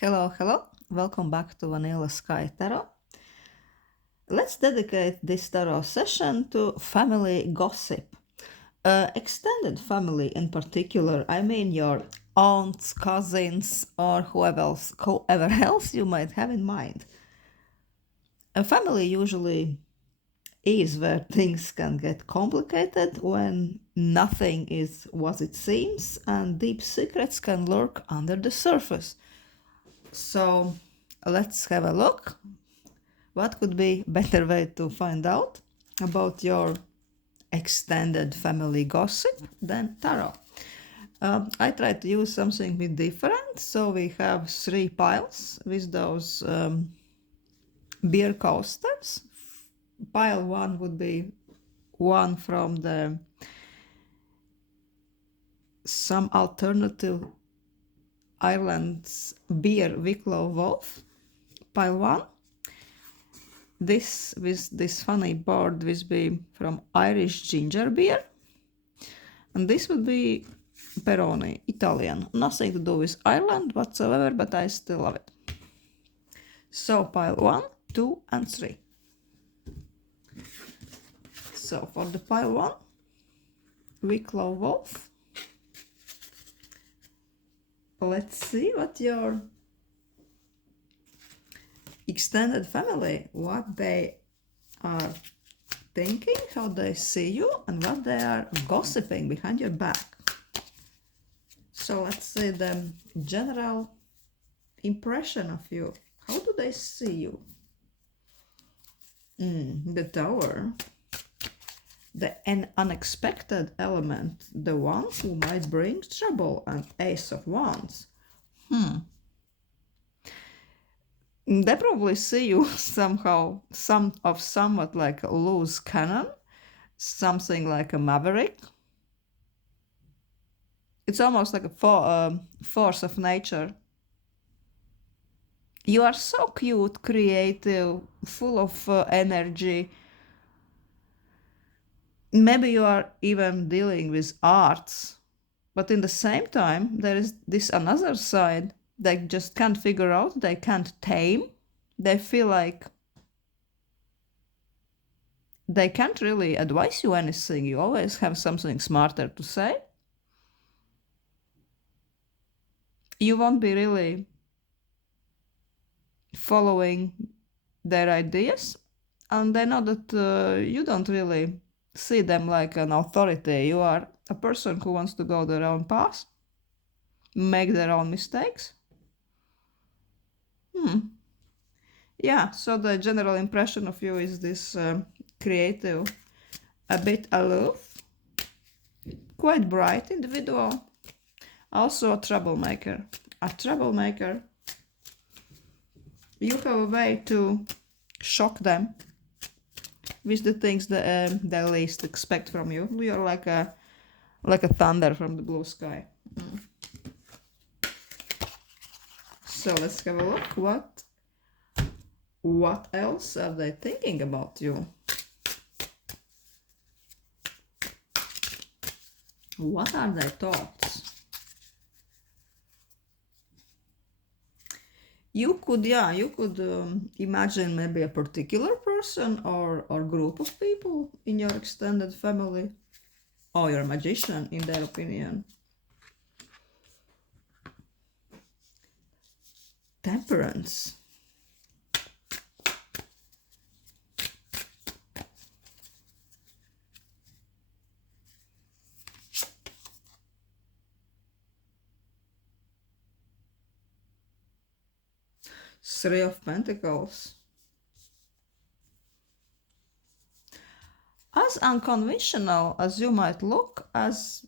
Hello, hello. Welcome back to Vanilla Sky Tarot. Let's dedicate this tarot session to family gossip. Extended family in particular, I mean your aunts, cousins, or whoever else you might have in mind. A family usually is where things can get complicated when nothing is what it seems and deep secrets can lurk under the surface. So let's have a look. What could be a better way to find out about your extended family gossip than tarot? I tried to use something a bit different, so we have 3 piles with those beer coasters. Pile 1 would be one from the some alternative Ireland's beer Wicklow Wolf. Pile 1. This with this funny board will be from Irish ginger beer. And this would be Peroni, Italian. Nothing to do with Ireland whatsoever, but I still love it. So pile 1, 2, and 3. So for the pile 1, Wicklow Wolf. Let's see what your extended family, what they are thinking, how they see you, and what they are gossiping behind your back. So let's see the general impression of you. How do they see you? The Tower. An unexpected element, the one who might bring trouble, and Ace of Wands. They probably see you somehow, somewhat like a loose cannon, something like a maverick. It's almost like a force of nature. You are so cute, creative, full of energy. Maybe you are even dealing with arts, but in the same time, there is this another side they just can't figure out, they can't tame. They feel like they can't really advise you anything. You always have something smarter to say. You won't be really following their ideas, and they know that you don't really see them like an authority. You are a person who wants to go their own path, make their own mistakes. Yeah, so the general impression of you is this creative, a bit aloof, quite bright individual, also a troublemaker. A troublemaker. You have a way to shock them with the things that they least expect from you. You're like a thunder from the blue sky. So let's have a look. What else are they thinking about you? What are their thoughts? You could imagine maybe a particular person or group of people in your extended family, or your magician, in their opinion. Temperance. Three of Pentacles. As unconventional as you might look, as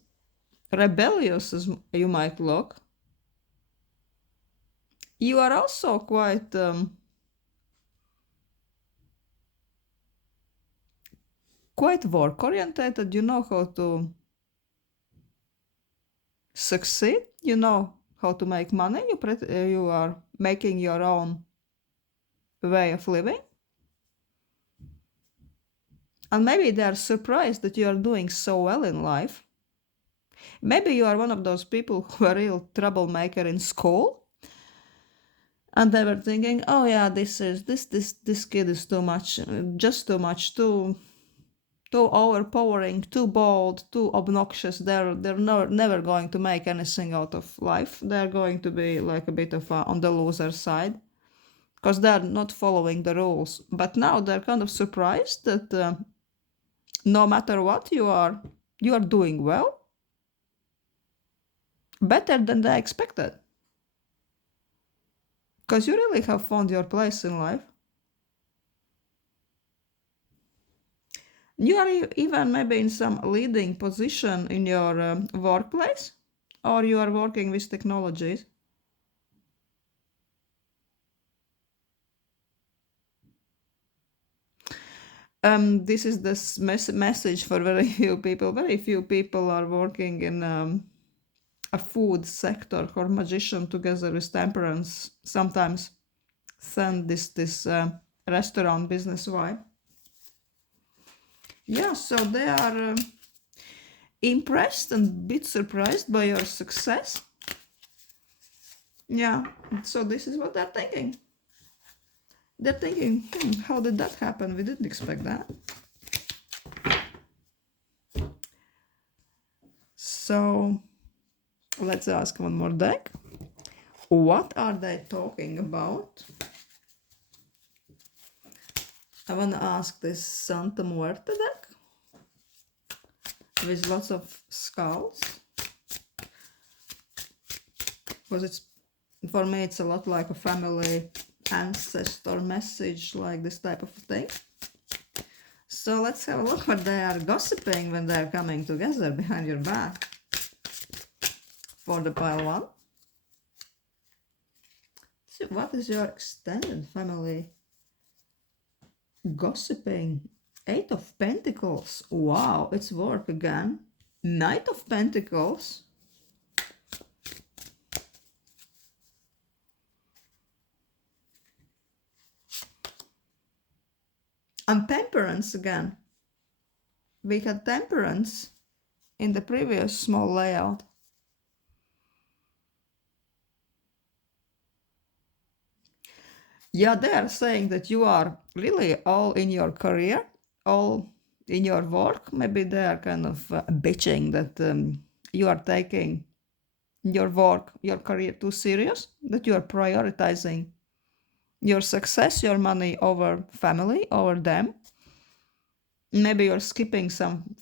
rebellious as you might look, you are also quite work oriented. You know how to succeed. You know how to make money. You are making your own way of living. And maybe they are surprised that you are doing so well in life. Maybe you are one of those people who are a real troublemaker in school. And they were thinking, oh yeah, this kid is too much, just too much, too overpowering, too bold, too obnoxious. They're never going to make anything out of life. They're going to be like a bit of on the loser side because they're not following the rules. But now they're kind of surprised that no matter what, you are doing well, better than they expected. Because you really have found your place in life. You are even maybe in some leading position in your workplace, or you are working with technologies. This is this message for very few people. Very few people are working in a food sector or magician together with temperance. Sometimes send this restaurant business vibe. Yeah, so they are impressed and a bit surprised by your success. Yeah, so this is what they're thinking. They're thinking, how did that happen? We didn't expect that. So let's ask one more deck. What are they talking about? I want to ask this Santa Muerte deck with lots of skulls. Because it's, for me, it's a lot like a family ancestor message, like this type of thing. So let's have a look what they are gossiping when they're coming together behind your back for the pile one. So what is your extended family gossiping? 8 of Pentacles. Wow, it's work again. Knight of Pentacles. And Temperance again. We had Temperance in the previous small layout. Yeah, they are saying that you are really all in your career, all in your work. Maybe they are kind of bitching that you are taking your work, your career too serious, that you are prioritizing your success, your money over family, over them. Maybe you're skipping some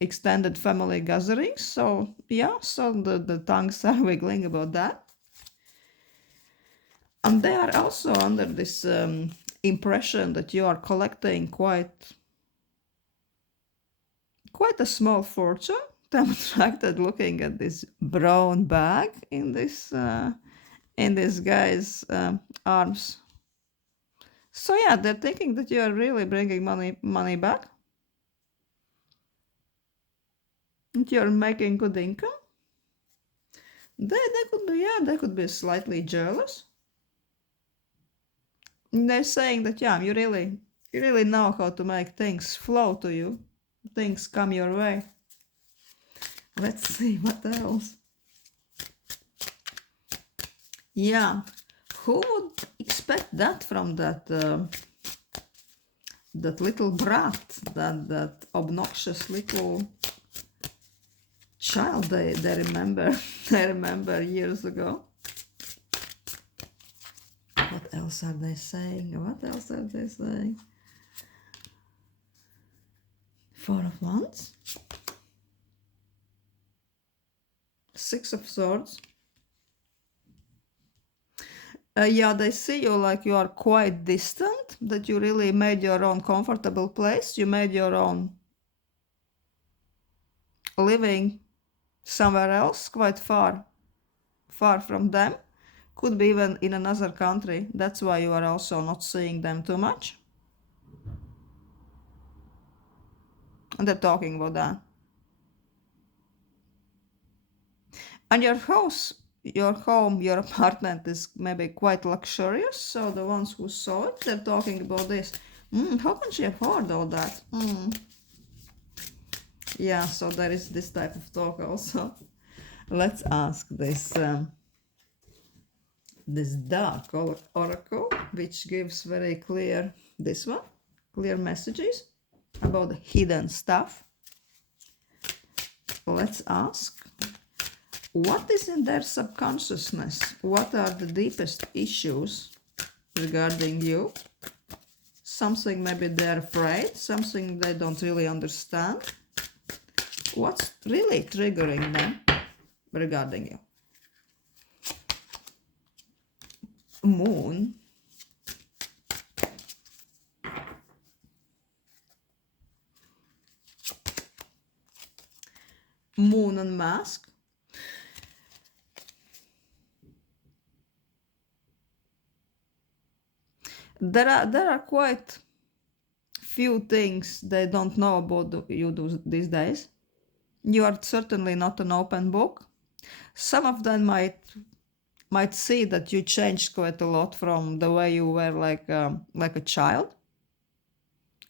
extended family gatherings. So yeah, so the tongues are wiggling about that. And they are also under this impression that you are collecting quite a small fortune. I'm attracted looking at this brown bag in this guy's arms. So yeah, they're thinking that you are really bringing money back. That you're making good income. They could be slightly jealous. And they're saying that you really know how to make things flow to you. Things come your way. Let's see what else. Yeah, who would expect that from that little brat, that obnoxious little child they remember they remember years ago. What else are they saying? Four of Wands, Six of Swords. Yeah, they see you like you are quite distant, that you really made your own comfortable place. You made your own living somewhere else, quite far from them. Could be even in another country. That's why you are also not seeing them too much. And they're talking about that. And your house, your home, your apartment is maybe quite luxurious. So the ones who saw it, they're talking about this. How can she afford all that? Yeah, so there is this type of talk also. Let's ask this this dark oracle, which gives very clear, this one, clear messages about the hidden stuff. Let's ask, what is in their subconsciousness? What are the deepest issues regarding you? Something maybe they're afraid, something they don't really understand. What's really triggering them regarding you? Moon. Moon and mask. There are quite few things they don't know about you these days. You are certainly not an open book. Some of them might see that you changed quite a lot from the way you were like a child,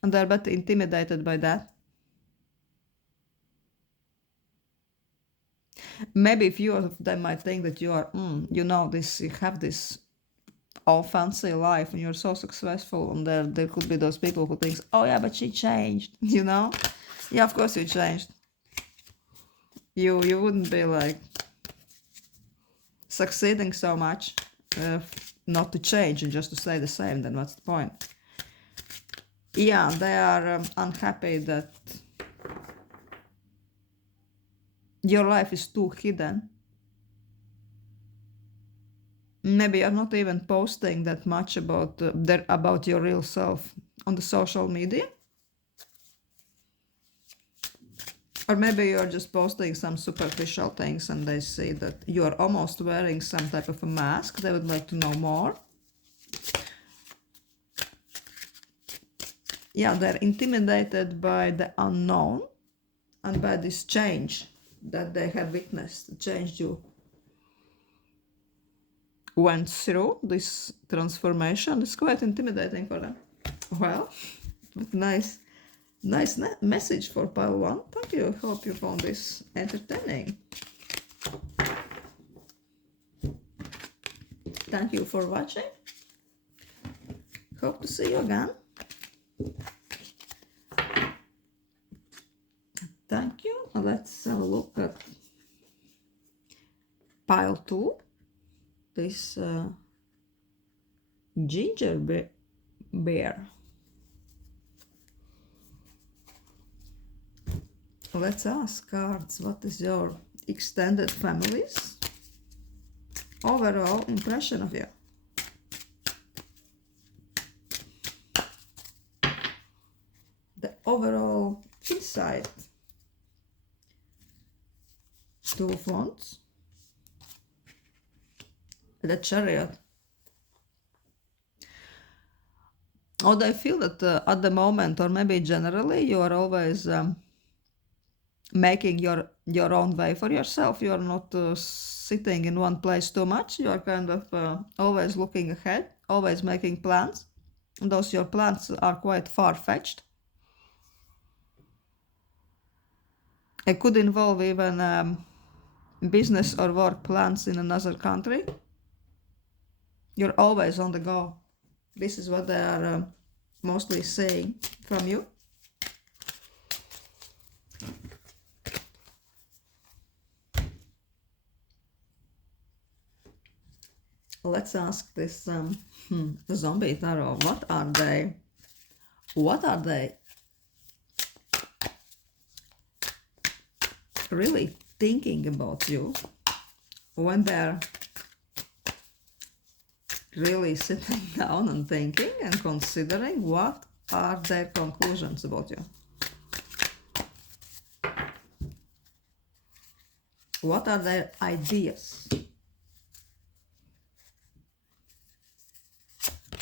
and they're a bit intimidated by that. Maybe a few of them might think that you are, you have this all fancy life and you're so successful, and there could be those people who think, oh yeah, but she changed, Yeah, of course you changed. You wouldn't be like succeeding so much not to change and just to stay the same, then what's the point? Yeah, they are unhappy that your life is too hidden. Maybe you're not even posting that much about your real self on the social media. Or maybe you're just posting some superficial things and they see that you're almost wearing some type of a mask. They would like to know more. Yeah, they're intimidated by the unknown and by this change that they have witnessed, the change you went through, this transformation. It's quite intimidating for them. Well, nice message for pile 1. Thank you. Hope you found this entertaining. Thank you for watching. Hope to see you again. Thank you. Let's have a look at pile 2. This ginger bear. Let's ask cards, what is your extended family's overall impression of you? The overall insight. 2 of Wands. The Chariot. Or I feel that at the moment, or maybe generally, you are always making your own way for yourself. You are not sitting in one place too much. You are kind of always looking ahead, always making plans. And those your plans are quite far-fetched. It could involve even business or work plans in another country. You're always on the go. This is what they are mostly saying from you. Let's ask this zombie tarot. What are they? What are they really thinking about you when they're really sitting down and thinking and considering? What are their conclusions about you? What are their ideas?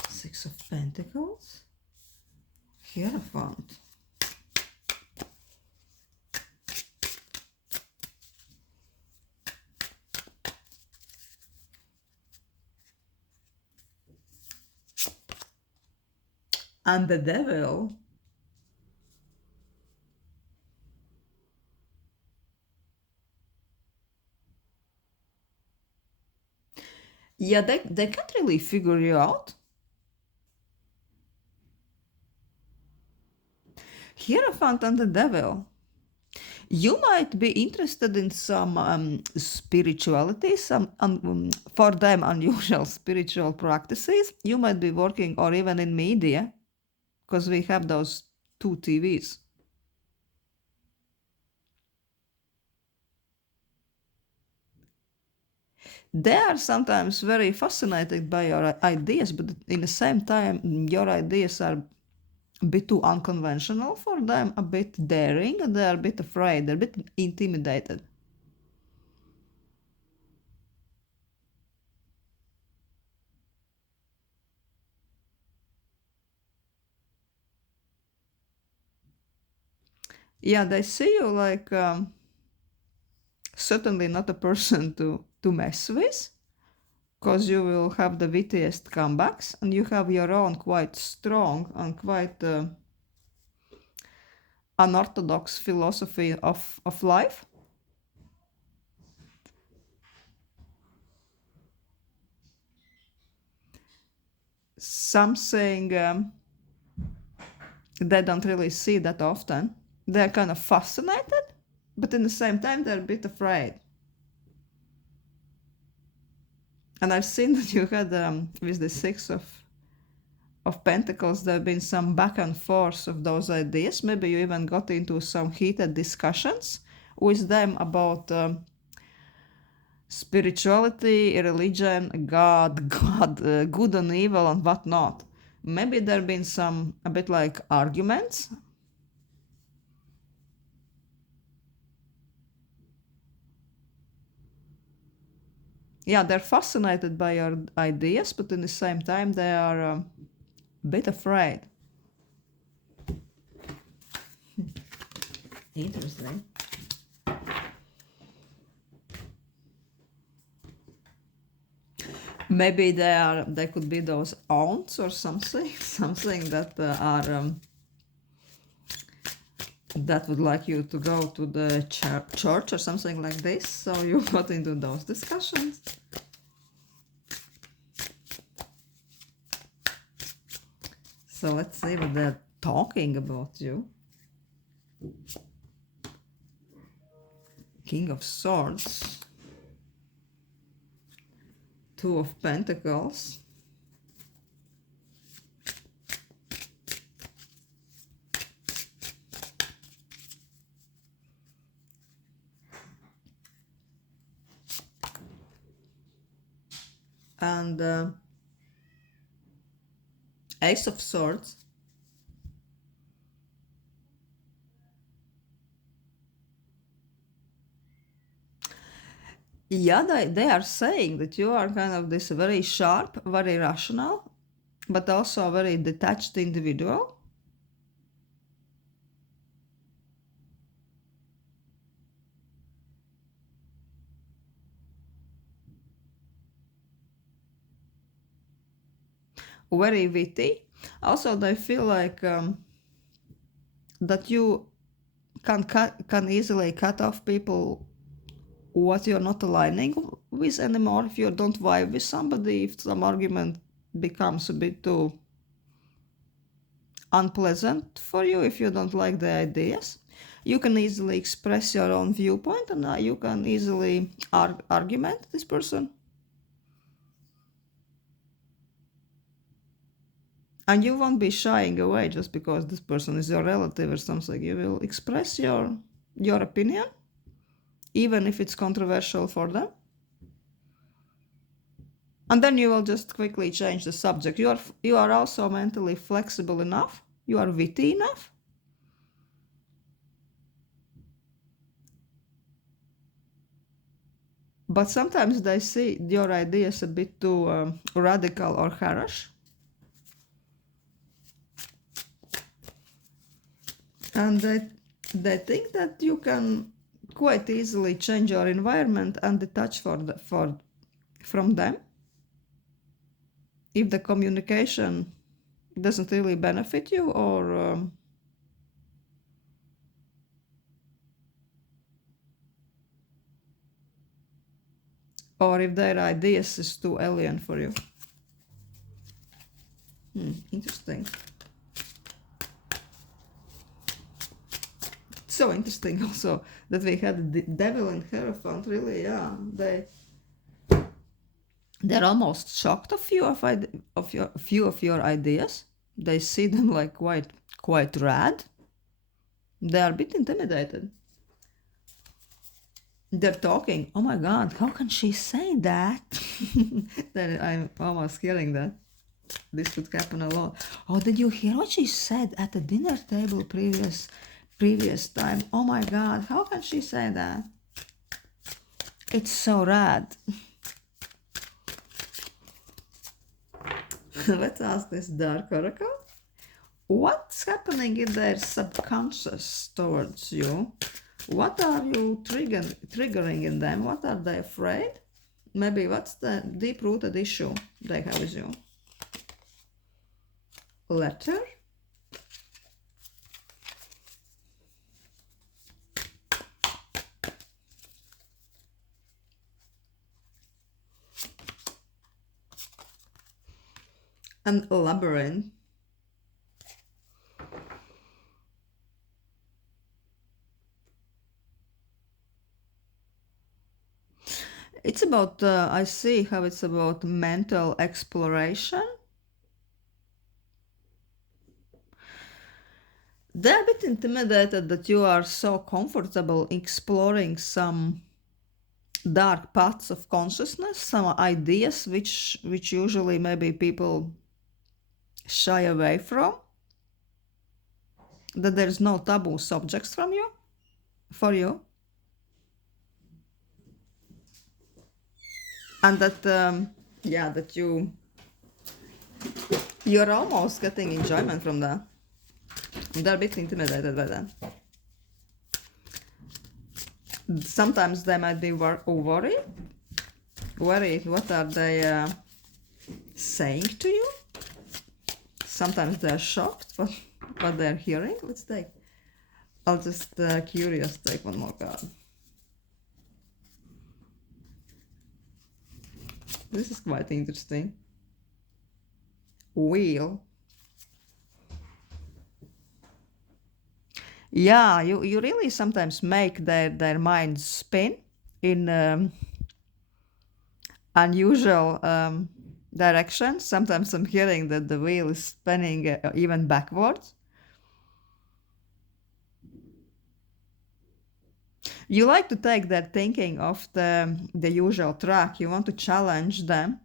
6 of Pentacles, Hierophant, and the Devil. Yeah, they can't really figure you out. Hierophant and the devil. You might be interested in some spirituality, some for them unusual spiritual practices. You might be working or even in media, because we have those two TVs. They are sometimes very fascinated by your ideas, but in the same time, your ideas are a bit too unconventional for them, a bit daring, and they're a bit afraid, they're a bit intimidated. Yeah, they see you like certainly not a person to mess with, because you will have the wittiest comebacks and you have your own quite strong and quite unorthodox philosophy of life. Something they don't really see that often. They're kind of fascinated, but in the same time, they're a bit afraid. And I've seen that you had with the Six of Pentacles, there have been some back and forth of those ideas. Maybe you even got into some heated discussions with them about spirituality, religion, God, good and evil, and whatnot. Maybe there have been some a bit like arguments. Yeah, they're fascinated by your ideas, but in the same time, they are a bit afraid. Interesting. Maybe they could be those aunts or something, something that are that would like you to go to the church or something like this. So you got into those discussions. So let's see what they're talking about you. King of Swords. Two of Pentacles. And Ace of Swords. Yeah, they are saying that you are kind of this very sharp, very rational, but also a very detached individual. Very witty. Also, they feel like that you can easily cut off people what you're not aligning with anymore. If you don't vibe with somebody, if some argument becomes a bit too unpleasant for you, if you don't like the ideas, you can easily express your own viewpoint and you can easily argument this person. And you won't be shying away just because this person is your relative or something. You will express your opinion, even if it's controversial for them. And then you will just quickly change the subject. You are also mentally flexible enough. You are witty enough. But sometimes they see your ideas a bit too radical or harsh. And they think that you can quite easily change your environment and detach from them if the communication doesn't really benefit you, or if their ideas is too alien for you. Interesting. So interesting also that we had the Devil and Hierophant. Really, yeah, they're almost shocked of few of your ideas. They see them like quite rad. They are a bit intimidated. They're talking. Oh my God! How can she say that? Then I'm almost hearing that. This could happen a lot. Oh, did you hear what she said at the dinner table previous time? Oh my God! How can she say that? It's so rad. Let's ask this dark oracle. What's happening in their subconscious towards you? What are you triggering in them? What are they afraid? Maybe what's the deep-rooted issue they have with you? Letter. And labyrinth. It's about, I see how it's about mental exploration. They're a bit intimidated that you are so comfortable exploring some dark paths of consciousness, some ideas which usually maybe people shy away from. That there's no taboo subjects for you. And that, that you're almost getting enjoyment from that. They're a bit intimidated by that. Sometimes they might be worried. What are they saying to you? Sometimes they're shocked what they're hearing. Let's take. I'll just curious take one more card. This is quite interesting. Wheel. Yeah, you really sometimes make their minds spin in unusual directions. Sometimes I'm hearing that the wheel is spinning even backwards. You like to take their thinking off the usual track. You want to challenge them.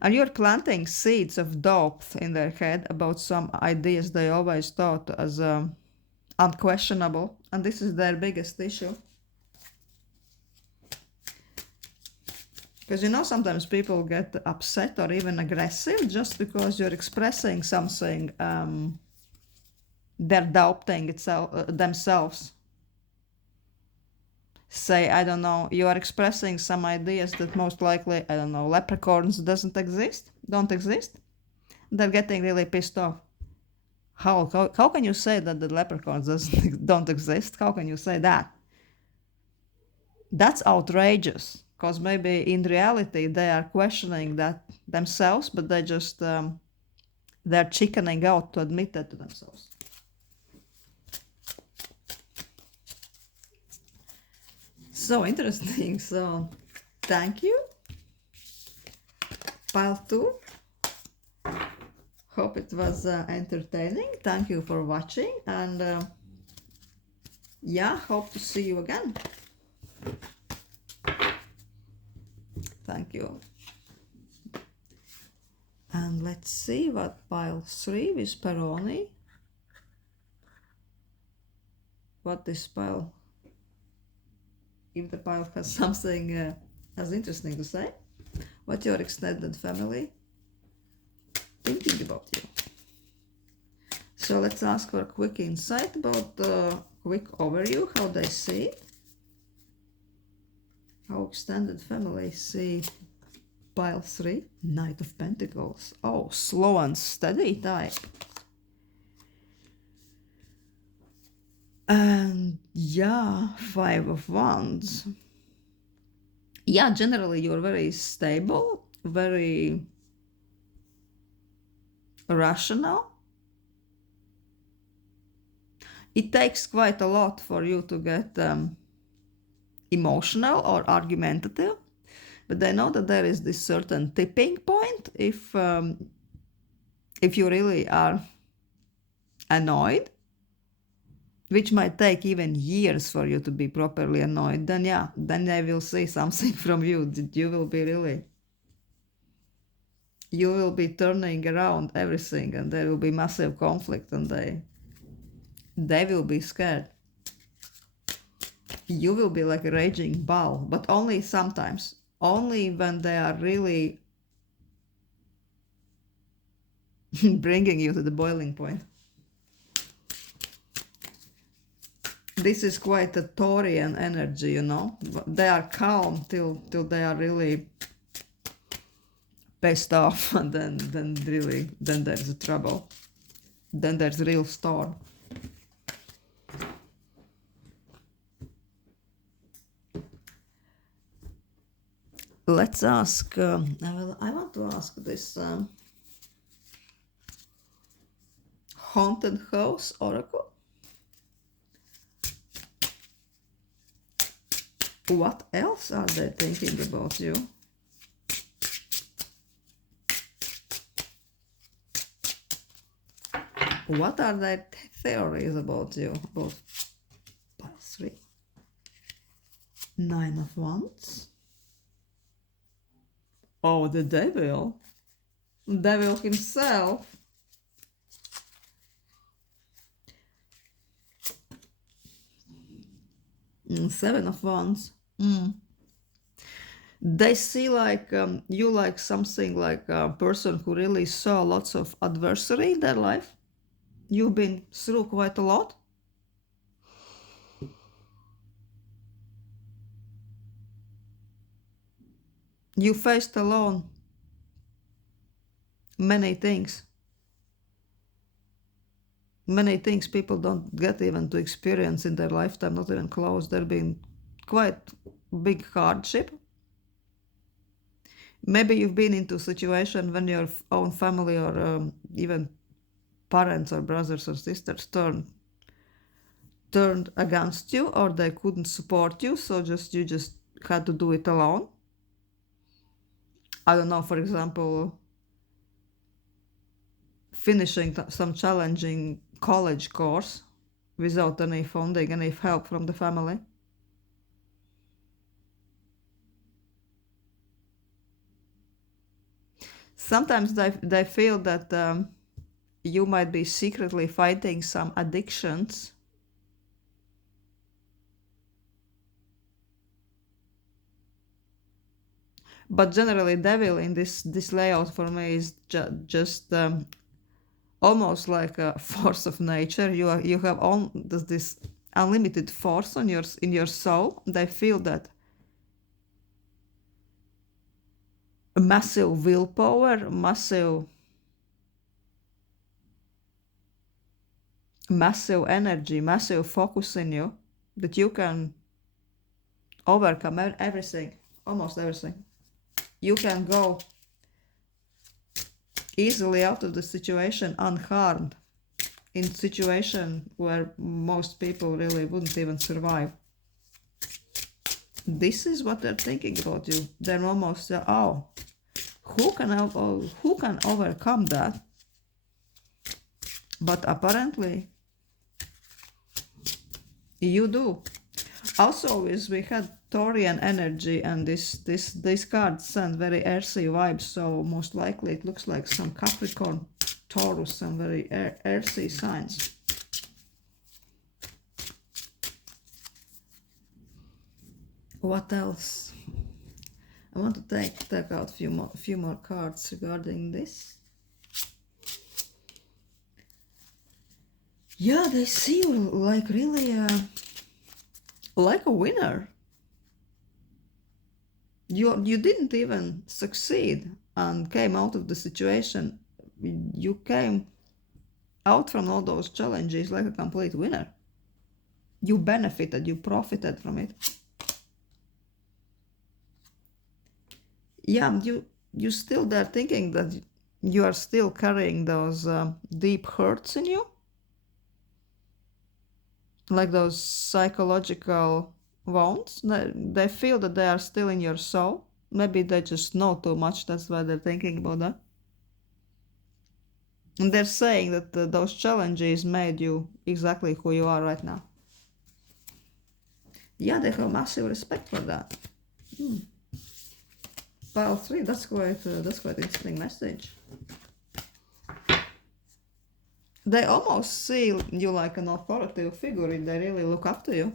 And you're planting seeds of doubt in their head about some ideas they always thought as unquestionable. And this is their biggest issue. Because sometimes people get upset or even aggressive just because you're expressing something they're doubting themselves. Say, I don't know, you are expressing some ideas that most likely, I don't know, leprechauns don't exist. They're getting really pissed off. How can you say that the leprechauns don't exist? How can you say that? That's outrageous. Because maybe in reality they are questioning that themselves, but they just they're chickening out to admit that to themselves. So interesting. So thank you. Pile 2. Hope it was entertaining. Thank you for watching, and hope to see you again. Thank you. And let's see what pile 3 with Peroni. What this pile, if the pile has something as interesting to say. What your extended family thinking about you. So let's ask for a quick insight about the quick overview, how they see it. How extended family see pile 3, Knight of Pentacles. Oh, slow and steady type. And yeah, Five of Wands. Yeah, generally you're very stable, very rational. It takes quite a lot for you to get emotional or argumentative, but I know that there is this certain tipping point if you really are annoyed, which might take even years for you to be properly annoyed, then yeah, then they will see something from you that you will be turning around everything, and there will be massive conflict, and they will be scared. You will be like a raging bull, but only sometimes, only when they are really bringing you to the boiling point. This is quite a Taurian energy, you know. They are calm till they are really pissed off, and then really then there's a trouble. Then there's a real storm. Let's ask. I want to ask this haunted house oracle. What else are they thinking about you? What are their theories about you? About pile 3. 9 of Wands. Oh, the devil. Devil himself. 7 of Wands. They see like you like something like a person who really saw lots of adversity in their life. You've been through quite a lot. You faced alone many things. Many things people don't get even to experience in their lifetime, not even close. There been quite big hardship. Maybe you've been into a situation when your own family or even parents or brothers or sisters turned against you, or they couldn't support you, so you just had to do it alone. I don't know, for example, finishing some challenging college course without any funding, any help from the family. Sometimes they feel that you might be secretly fighting some addictions. But generally, devil in this layout for me is just almost like a force of nature. You have all this unlimited force in your soul. They feel that massive willpower, massive energy, massive focus in you, that you can overcome everything, almost everything. You can go easily out of the situation unharmed, in a situation where most people really wouldn't even survive. This is what they're thinking about you. They're almost, who can overcome that? But apparently, you do. Also, as we had Taurian energy, and this card sent very earthy vibes, so most likely it looks like some Capricorn, Taurus, some very earthy signs. What else? I want to take out a few more cards regarding this. Yeah, they see you like really like a winner. You didn't even succeed and came out of the situation. You came out from all those challenges like a complete winner. You benefited, you profited from it. Yeah, you still there thinking that you are still carrying those deep hurts in you, like those psychological wounds. They feel that they are still in your soul. Maybe they just know too much, that's why they're thinking about that. And they're saying that those challenges made you exactly who you are right now. Yeah, they have massive respect for that. Pile 3, that's quite interesting message. They almost see you like an authoritative figure if they really look up to you.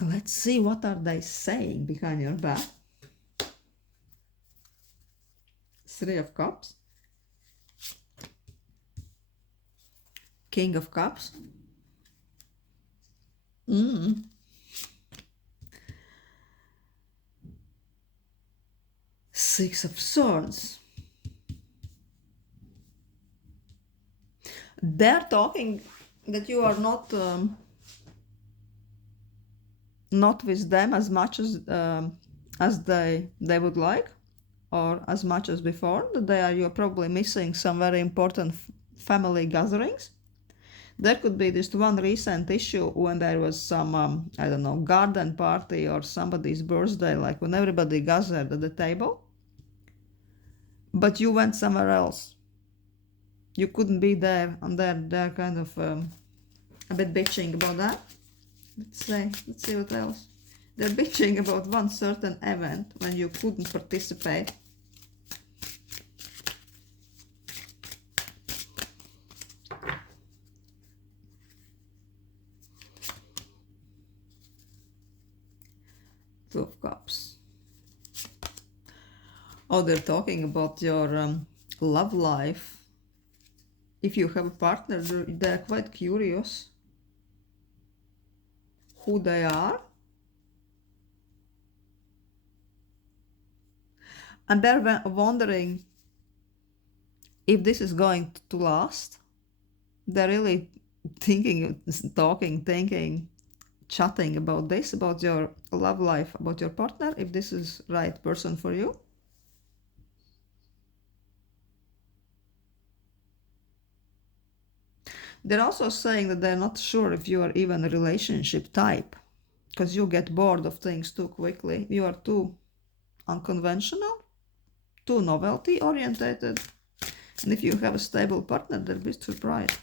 Let's see, what are they saying behind your back? 3 of Cups. King of Cups. 6 of Swords. They're talking that you are not with them as much as they would like, or as much as before. You're probably missing some very important family gatherings. There could be this one recent issue when there was some, I don't know, garden party or somebody's birthday, like when everybody gathered at the table. But you went somewhere else. You couldn't be there, and they're kind of a bit bitching about that. Let's see what else. They're bitching about one certain event when you couldn't participate. Two of Cups. Oh, they're talking about your love life. If you have a partner, they're quite curious who they are. And they're wondering if this is going to last. They're really thinking, chatting about this, about your love life, about your partner, if this is right person for you. They're also saying that they're not sure if you are even a relationship type, because you get bored of things too quickly. You are too unconventional, too novelty orientated. And if you have a stable partner, they'll be surprised.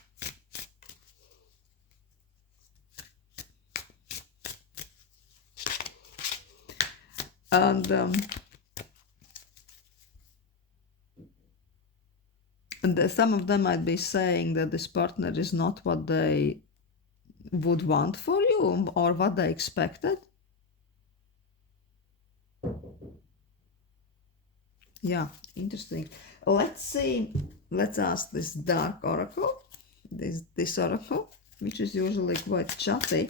And some of them might be saying that this partner is not what they would want for you or what they expected. Yeah, interesting. Let's see. Let's ask this dark oracle, this oracle, which is usually quite chatty.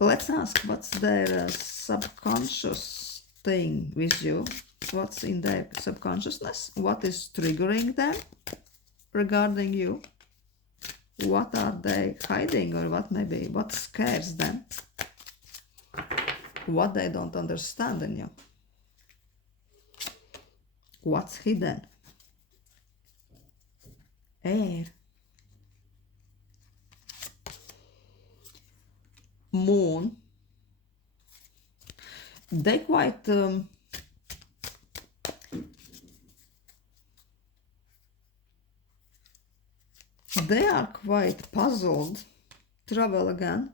Let's ask what's their subconscious thing with you. What's in their subconsciousness? What is triggering them regarding you? What are they hiding, or what scares them? What they don't understand in you? What's hidden? Air. Moon. They quite they are quite puzzled. Trouble again.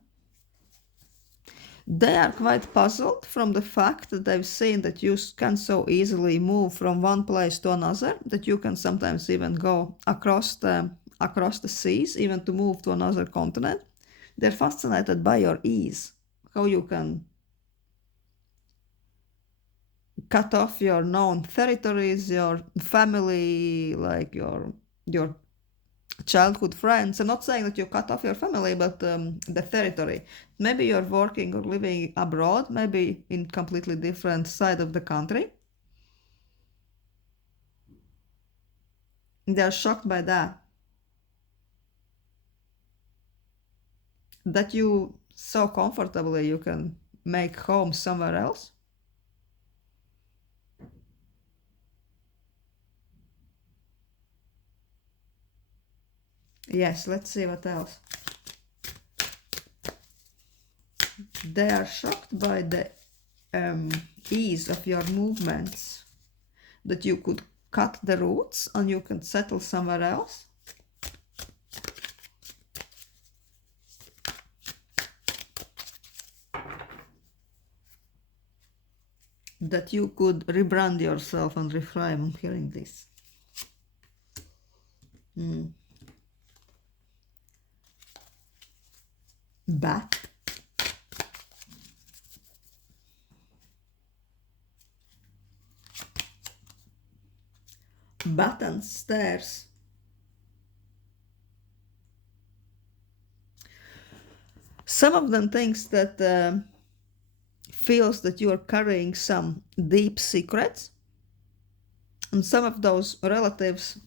They are quite puzzled from the fact that they've seen that you can so easily move from one place to another, that you can sometimes even go across the seas, even to move to another continent. They're fascinated by your ease, how you can cut off your known territories, your family, like your childhood friends. I'm not saying that you cut off your family, but the territory. Maybe you're working or living abroad, maybe in completely different side of the country. They are shocked by that. That you so comfortably you can make home somewhere else. Yes, let's see what else. They are shocked by the ease of your movements, that you could cut the roots and you can settle somewhere else. That you could rebrand yourself and reframe. I'm hearing this. Bat. Bat and stairs. Some of them thinks that feels that you are carrying some deep secrets, and some of those relatives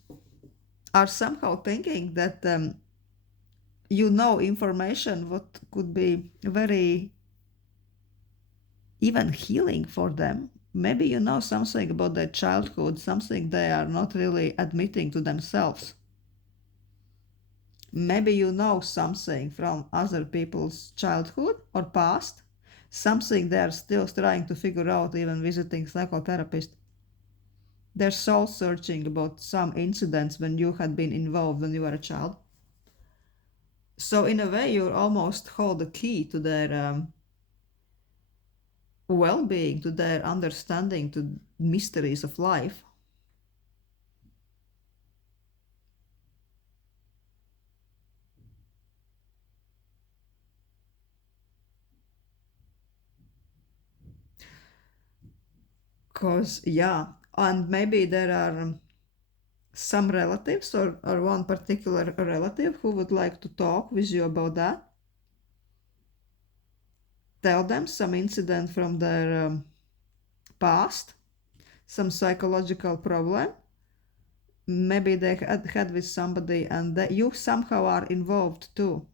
are somehow thinking that you know information what could be very even healing for them. Maybe you know something about their childhood, something they are not really admitting to themselves. Maybe you know something from other people's childhood or past, something they're still trying to figure out, even visiting psychotherapists. They're soul searching about some incidents when you had been involved when you were a child. So in a way, you almost hold the key to their well-being, to their understanding, to mysteries of life. Because, yeah, and maybe there are some relatives or one particular relative who would like to talk with you about that. Tell them some incident from their past, some psychological problem. Maybe they had with somebody and that you somehow are involved too.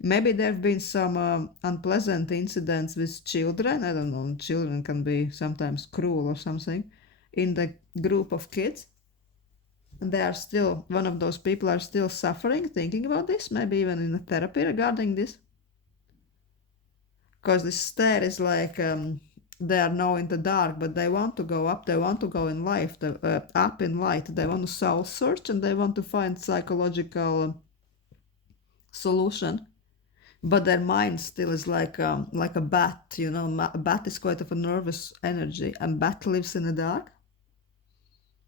Maybe there have been some unpleasant incidents with children. I don't know, children can be sometimes cruel or something in the group of kids. And they are still, one of those people are still suffering, thinking about this, maybe even in a therapy regarding this. Because this stair is like they are now in the dark, but they want to go up, they want to go in life, up in light. They want to soul search and they want to find psychological solution. But their mind still is like a bat, you know. A bat is quite of a nervous energy, and bat lives in the dark,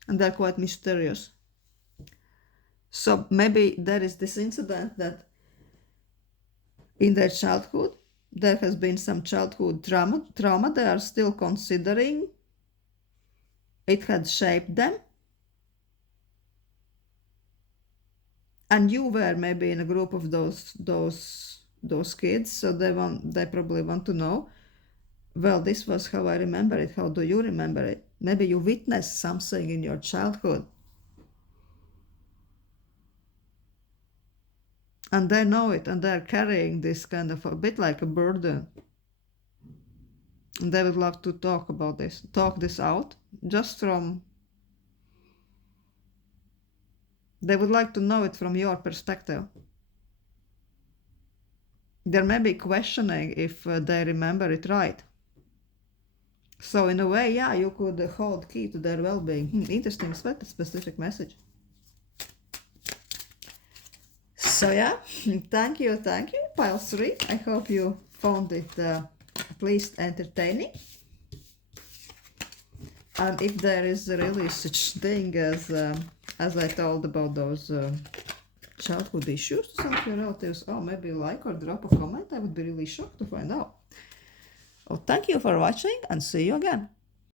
and they're quite mysterious. So maybe there is this incident that in their childhood there has been some childhood trauma they are still considering. It had shaped them, and you were maybe in a group of those kids, so they probably want to know, well, this was how I remember it, how do you remember it? Maybe you witnessed something in your childhood and they know it, and they're carrying this kind of a bit like a burden, and they would love to talk about this, talk this out, just from, they would like to know it from your perspective. They may be questioning if they remember it right. So in a way, yeah, you could hold key to their well-being. Interesting, specific message. So yeah, thank you, pile 3. I hope you found it at least entertaining. And if there is really such thing as I told about those childhood issues to some of your relatives, oh, maybe like or drop a comment. I would be really shocked to find out. Well, thank you for watching and see you again.